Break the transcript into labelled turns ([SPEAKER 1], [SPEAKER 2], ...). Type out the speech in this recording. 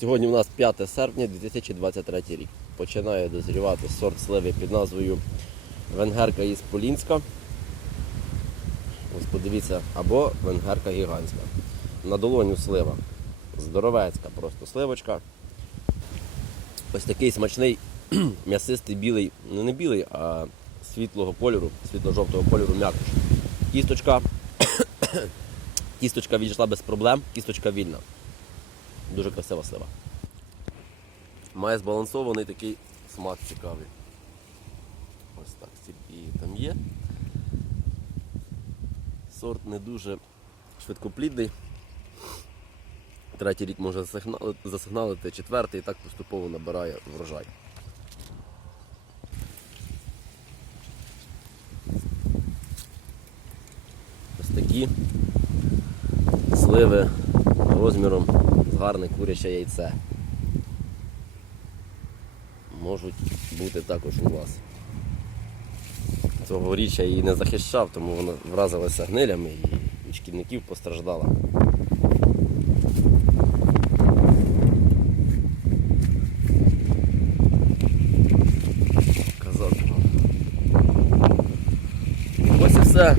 [SPEAKER 1] Сьогодні у нас 5 серпня 2023 рік. Починає дозрівати сорт сливи під назвою Венгерка із Полінська. Ось подивіться, або Венгерка гігантська. На долоню слива. Здоровецька просто сливочка. Ось такий смачний м'ясистий білий, ну не білий, а світлого кольору, світло-жовтого кольору м'якош. Кісточка. Кісточка відійшла без проблем, кісточка вільна. Дуже красива слива. Має збалансований такий смак цікавий. Ось так і там є. Сорт не дуже швидкоплідний. Третій рік може засигнали- засигналити, четвертий і так поступово набирає врожай. Ось такі сливи розміром гарне куряче яйце. Можуть бути також у вас. Цьогоріч я її не захищав, тому вона вразилася гнилями і від шкідників постраждала. Казати. Ось і все.